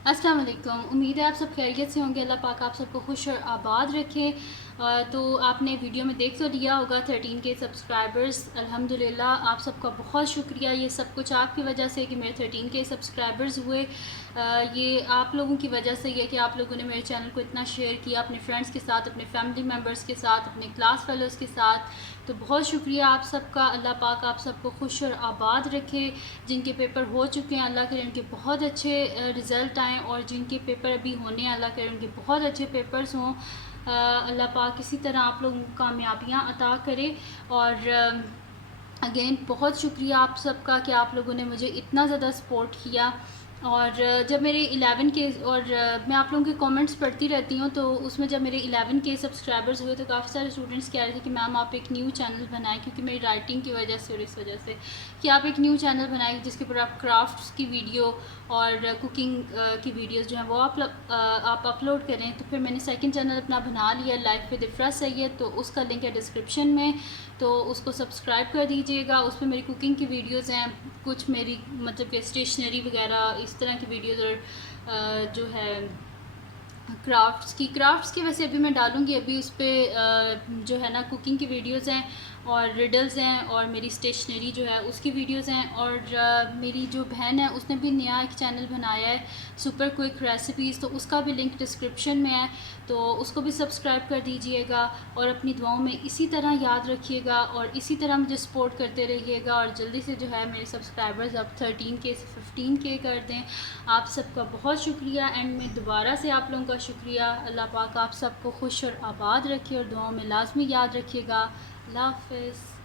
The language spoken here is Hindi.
अस्सलाम वालेकुम। उम्मीद है आप सब खैरियत से होंगे। अल्लाह पाक आप सबको खुश और आबाद रखे। तो आपने वीडियो में देख तो लिया होगा 13 के सब्सक्राइबर्स। अल्हम्दुलिल्लाह आप सबका बहुत शुक्रिया। ये सब कुछ आपकी वजह से कि मेरे 13 के सब्सक्राइबर्स हुए। ये आप लोगों की वजह से ये कि आप लोगों ने मेरे चैनल को इतना शेयर किया अपने फ्रेंड्स के साथ, अपने फैमिली मेम्बर्स के साथ, अपने क्लास फेलोज़ के साथ। तो बहुत शुक्रिया आप सबका। अल्लाह पाक आप सबको खुश और आबाद रखे। जिनके पेपर हो चुके हैं अल्लाह करे उनके बहुत अच्छे रिज़ल्ट आएँ, और जिनके पेपर अभी होने हैं अल्लाह करे उनके बहुत अच्छे पेपर्स हों। अल्लाह पाक इसी तरह आप लोगों को कामयाबियाँ अता करे। और अगेन बहुत शुक्रिया आप सबका कि आप लोगों ने मुझे इतना ज़्यादा सपोर्ट किया। और जब मेरे 11 के, और मैं आप लोगों के कमेंट्स पढ़ती रहती हूँ, तो उसमें जब मेरे 11 के सब्सक्राइबर्स हुए तो काफ़ी सारे स्टूडेंट्स कह रहे थे कि मैम आप एक न्यू चैनल बनाएं, क्योंकि मेरी राइटिंग की वजह से और इस वजह से कि आप एक न्यू चैनल बनाएं जिसके ऊपर आप क्राफ्ट्स की वीडियो और कुकिंग की वीडियोस जो हैं वो आप अपलोड करें। तो फिर मैंने सेकंड चैनल अपना बना लिया, लाइफ विद इफ़रा सैयद। तो उसका लिंक है डिस्क्रिप्शन में, तो उसको सब्सक्राइब कर दीजिएगा। उस पर मेरी कुकिंग की वीडियोस हैं, कुछ मेरी मतलब कि स्टेशनरी वगैरह इस तरह की वीडियोस, और जो है क्राफ्ट्स की वैसे अभी मैं डालूँगी। अभी उस पर जो है ना कुकिंग की वीडियोस हैं और रिडल्स हैं और मेरी स्टेशनरी जो है उसकी वीडियोस हैं। और मेरी जो बहन है उसने भी नया एक चैनल बनाया है, सुपर क्विक रेसिपीज़, तो उसका भी लिंक डिस्क्रिप्शन में है, तो उसको भी सब्सक्राइब कर दीजिएगा। और अपनी दुआओं में इसी तरह याद रखिएगा और इसी तरह मुझे सपोर्ट करते रहिएगा। और जल्दी से जो है मेरे सब्सक्राइबर्स अब 13 के से 15 के कर दें। आप सबका बहुत शुक्रिया। एंड में दोबारा से आप लोगों का शुक्रिया। अल्लाह पाक आप सबको खुश और आबाद रखे और दुआओं में लाजमी याद रखिएगा। अल्लाह हाफ़िज़।